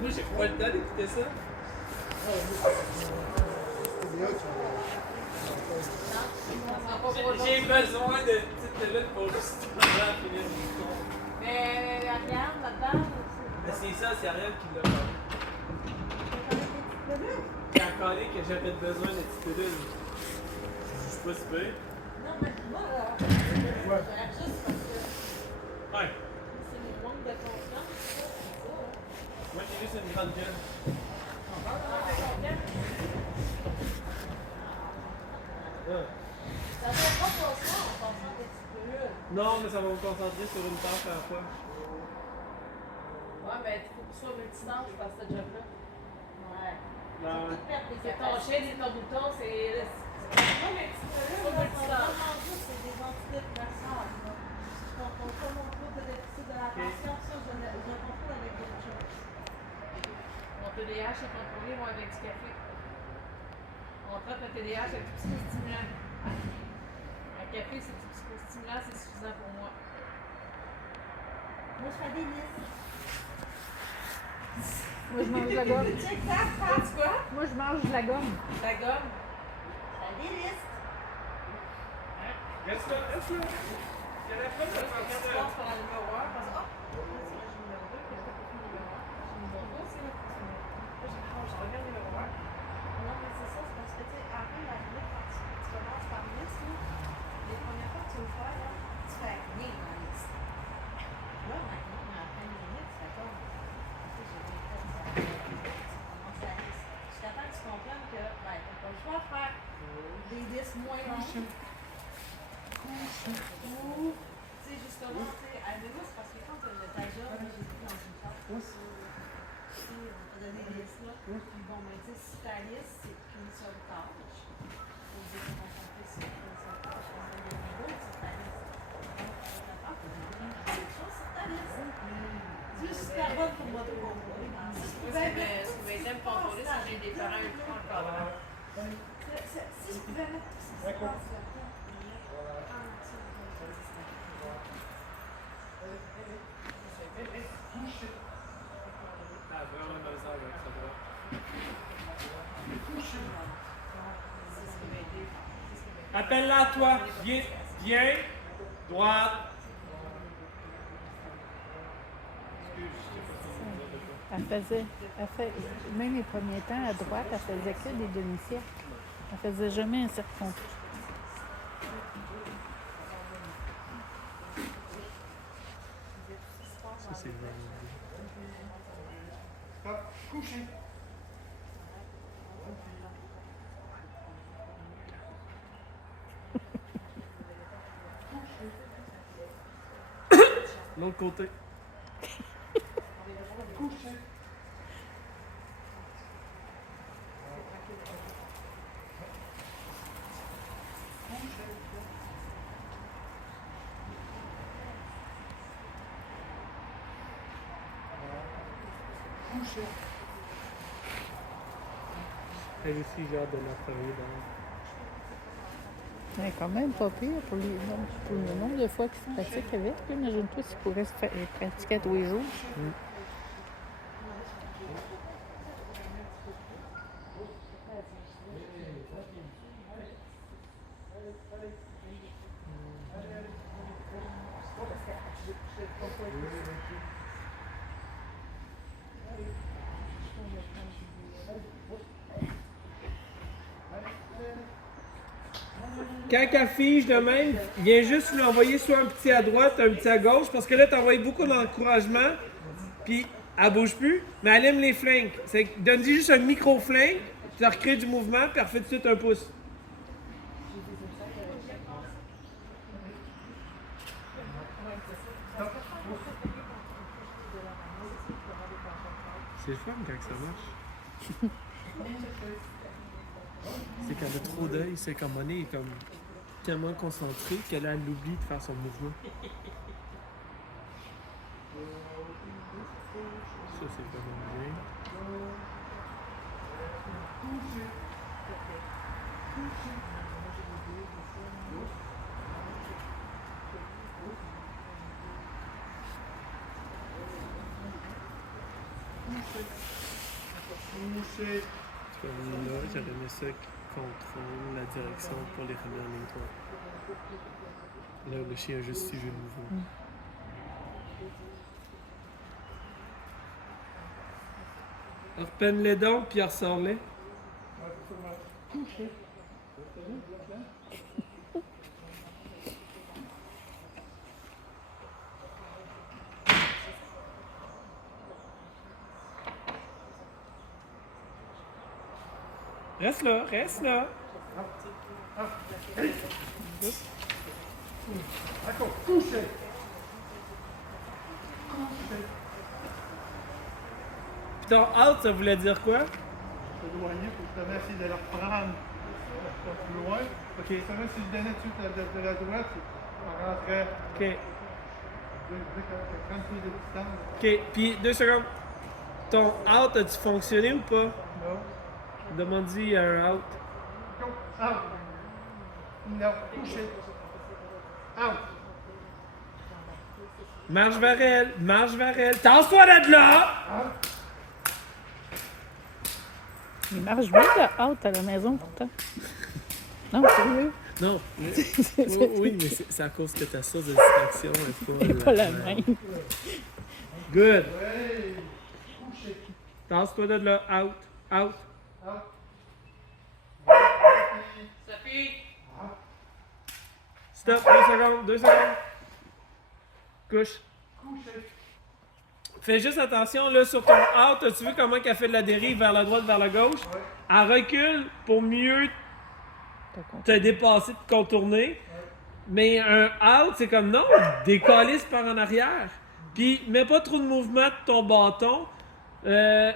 Moi, j'ai pas le temps d'écouter ça. J'ai besoin de petites minutes pour justement finir mon compte. Mais regarde là-dedans. Mais c'est ça, c'est Ariel qui l'a parlé. Qui a parlé que j'avais besoin de petites minutes. Je suis pas super. Non, mais moi, juste parce que Ouais. c'est mon manque de confiance. Moi, j'ai juste une grande gueule. Ça fait pas pour ça en pensant des petites bulles. Non, mais ça va me concentrer sur une tâche à la fois. Ouais, mais il faut que tu sois multitâche parce que ce job-là. Ouais. Non. C'est ton chien, c'est ton bouton, c'est. Non, mais tu peux le c'est des antidépresseurs. Quand on commence pas de déficit de l'attention, ça, je confonds avec d'autres choses. Mon TDAH est contrôlé, moi, avec du café. On traite le TDAH avec du psychostimulant. Un café, c'est du psychostimulant, c'est suffisant pour moi. Moi, je fais des listes. Moi, je mange de la gomme. Check ça, tu quoi? Moi, je mange de la gomme. La gomme. Je fais des listes. Reste là, reste là. Il y en a pas de Je faire passe ça. par le numéro 1 parce que, j'ai le numéro 2, puis je fais le numéro 1. J'ai mis mon dossier, là, je regarde le numéro 1. Non, mais c'est ça, c'est parce que, tu sais, à la fin de la journée, quand tu commences par liste, là, les premières fois que tu veux le faire, là, tu fais rien dans la liste. Là, maintenant, à la fin de la journée, tu fais comme, tu sais, j'ai bien fait ça. Tu commences la liste. Jusqu'à temps que tu comprennes que, ben, t'as pas le choix de faire des listes moins longues. Ou, tu sais, justement, tu sais, à nous, c'est parce que quand ta job, j'ai vu dans une classe, tu sais, on t'a donné des listes là, puis bon, ben, tu sais, si ta liste, c'est qu'une seule tâche, faut dire te concentrer sur une seule tâche, on donne des niveaux sur ta liste. Donc, avec la tâche, tu donnes des choses sur ta liste. C'est super bon pour moi de contrôler. Si je pouvais mettre contrôler si j'ai des parents ultra encadrants. Si je pouvais mettre tout ce qui se passe là-dedans, Ah, vraiment besoin avec ça. Appelle-la à toi. Viens, viens. Droite. Elle fait, même les premiers temps, à droite, elle faisait que des demi-cercles. Elle faisait jamais un cercle complet. Ça, c'est vraiment bien. Hop, couché. L'autre côté. Couché. Couché. Elle aussi, j'ai hâte de la travailler dans. Mais quand même pas pire pour le nombre de fois qu'il se pratique avec. Imagine-toi s'il pourrait se pratiquer tous les jours. Quand elle fige de même, viens juste lui envoyer soit un petit à droite, un petit à gauche, parce que là, t'envoies beaucoup d'encouragement, puis elle bouge plus, mais elle aime les flanks. Donne-lui juste un micro-flank, tu leur crées du mouvement, puis elle refait tout de suite un pouce. C'est le fun quand ça marche. C'est qu'elle a trop d'œil, c'est comme on est comme tellement concentré qu'elle a l'oubli de faire son mouvement. Ça, c'est vraiment bien. Couché. Comme là, j'aurais aimé ça qui contrôle la direction pour les ramener en ligne droite. Là, le chien a juste suivi le mouvement. Repeine-les donc, puis ressors-les. Couché. Reste là, reste là. D'accord, couché. Puis ton out, ça voulait dire quoi? Éloigné pour justement essayer de le reprendre pas plus loin. Ok. Justement, si je donnais tout de la droite, on rentrait Ok. de 30 pieds de distance. Ok, puis 2 secondes. Ton out, a-tu fonctionné ou pas? Non. Demande-y un out. Go. Out. Non. Couché. Out. Marche vers elle, marche vers elle. Tasse-toi de là! Out. Il marche bien le out à la maison pourtant. Non, sérieux? Non, oui, mais c'est à cause que ta source de distraction est Pas la même. Good. Hey. Couché. Tasse-toi de là, out, out. Out. Sophie! Stop, 2 secondes, 2 secondes. Couche. Couché. Fais juste attention là sur ton out. As-tu vu comment elle fait de la dérive vers la droite, vers la gauche? Ouais. Elle recule pour mieux te dépasser, te contourner. Mais un out, c'est comme non, décalisse par en arrière. Puis mets pas trop de mouvement de ton bâton.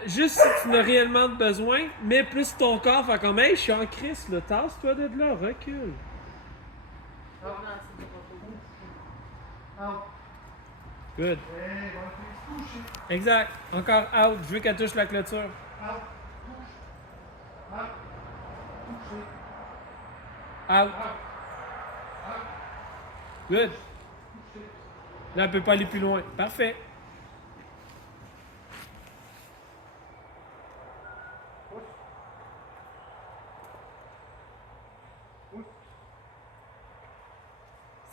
Juste si tu n'as réellement besoin, mets plus ton corps. Fait comme hey, je suis en crise, là. Tasse-toi de là, recule. Out. Good. Hey, bon, couché. Exact. Encore out. Je veux qu'elle touche la clôture. Out. Couche. Out. Couché. Out. Good. Là, elle peut pas aller plus loin. Parfait.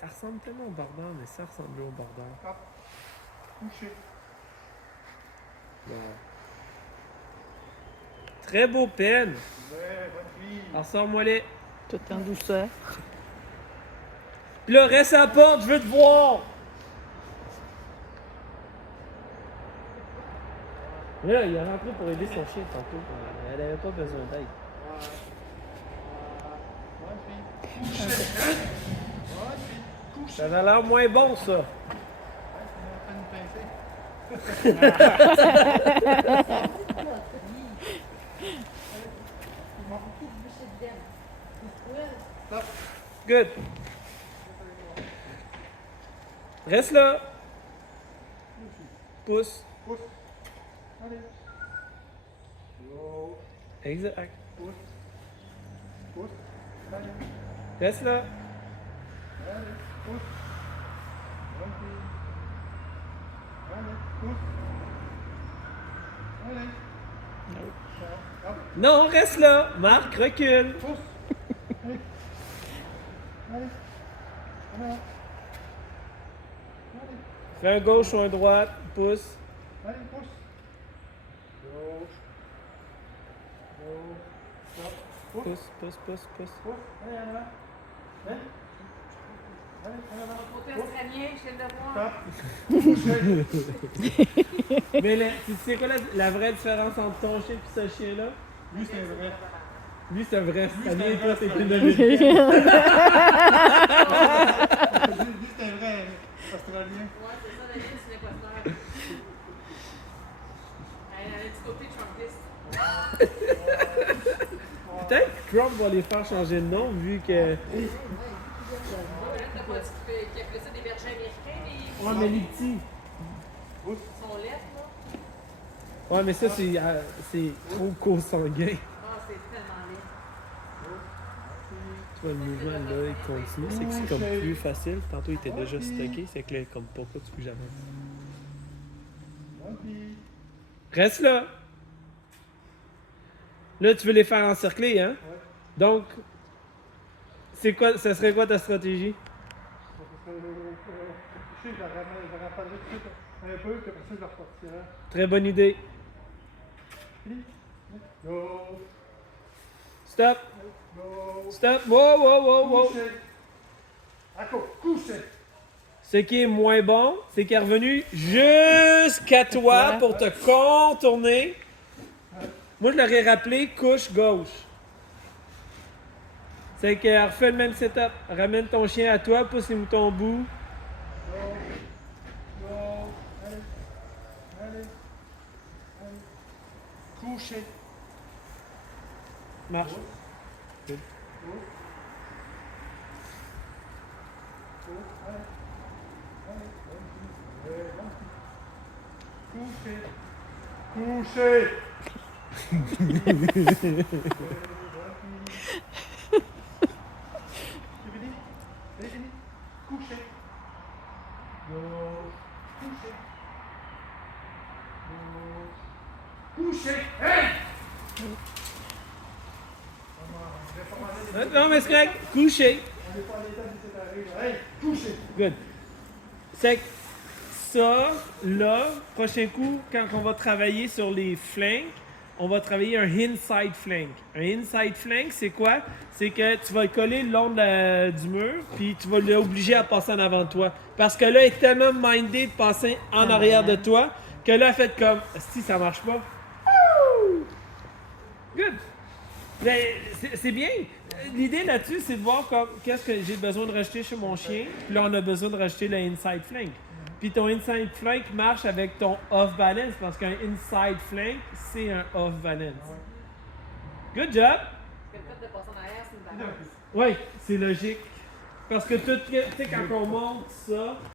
Ça ressemble tellement au bordard, mais ça ressemble au bordard. Out. Couché. Wow. Très beau pen. Ouais, bonne fille. Alors, sors-moi les. Tout en douceur. Puis là, reste à la porte, je veux te voir. Mais là, il est rentré pour aider son chien tantôt. Elle avait pas besoin d'aide. Bonne fille. Couché. Bonne fille. Couché. Ça avait l'air moins bon, ça. Ça m'a fait une pincée. Stop. Good. Reste là. Pousse. Pousse. Allez. Go. Exact. Pousse. Pousse. Allez. Reste là. Allez. Pousse. Bonne fille. Allez. Pousse. Allez. Hop. Non, reste là. Marc, recule. Pousse. Allez. Allez. Allez. Allez. Fais un gauche ou un droite. Pousse. Allez, pousse. Gauche. Gauche. Stop. Pousse. Pousse, pousse, pousse, pousse. Pousse. Allez, en avant. Allez. Allez, en avant. Côté australien, je viens de le voir. Stop. Mais tu sais quoi la vraie différence entre ton chien et ce chien-là? Lui, c'est vrai. Lui, c'est un vrai Australien et c'est un toi, vrai t'es une Australien. américaine. Lui, c'est un vrai Australien. Ouais, c'est ça, la vie, c'est l'imposteur. Elle a du côté Trumpiste. Peut-être que Trump va les faire changer de nom vu que. Ouais, mais là, t'as pas dit qu'il appelait ça des bergers américains, mais Ouais, mais les petits. Pousse. ils sont laids, là. Ouais, mais ça, c'est trop co-sanguin. Ah, c'est tellement laid. Tu vois, le mouvement là, il continue. C'est que c'est comme plus facile. Tantôt, il était déjà stocké. C'est que là, comme pourquoi tu peux jamais. Bonne fille. Reste là. Là, tu veux les faire encercler, hein? Ouais. Donc, ça serait quoi ta stratégie? Je la rappellerai tout de suite un peu, puis après ça, je la repartirai. Très bonne idée. Fini? Go! Stop. Go! Stop. Wow, wow, wow, wow. Couché! Acco, couché! Ce qui est moins bon, c'est qu'il est revenu jusqu'à toi pour te contourner. Moi, je l'aurais rappelé couche gauche. C'est qu'elle refait le même setup. Ramène ton chien à toi, pousse les moutons au bout. Go! Go! Allez! Allez! Allez! Couché! Marche. Go! Go! Allez! Allez! Couché! Couché! C'est fini? C'est fini? Couché! Go! Couché! Go! Couché! Hey! Non, mais c'est correct. Couché. On n'est pas à l'état du séparé, là. Hey! Couché! Good. C'est que ça, là, prochain coup, quand on va travailler sur les flanks, on va travailler un inside flank. Un inside flank, c'est quoi? C'est que tu vas le coller le long du mur, puis tu vas l'obliger à passer en avant de toi. Parce que là, elle est tellement mindée de passer en arrière de toi, que là, elle fait comme, si ça marche pas. Wouh! Good! Mais c'est bien. L'idée là-dessus, c'est de voir comme qu'est-ce que j'ai besoin de rajouter chez mon chien. Puis là, on a besoin de rajouter le inside flank. Puis ton inside flank marche avec ton off balance parce qu'un inside flank, c'est un off balance. Good job! Parce que le fait de passer en arrière, c'est une balance. Oui, c'est logique. Parce que tout, tu sais, quand on monte ça,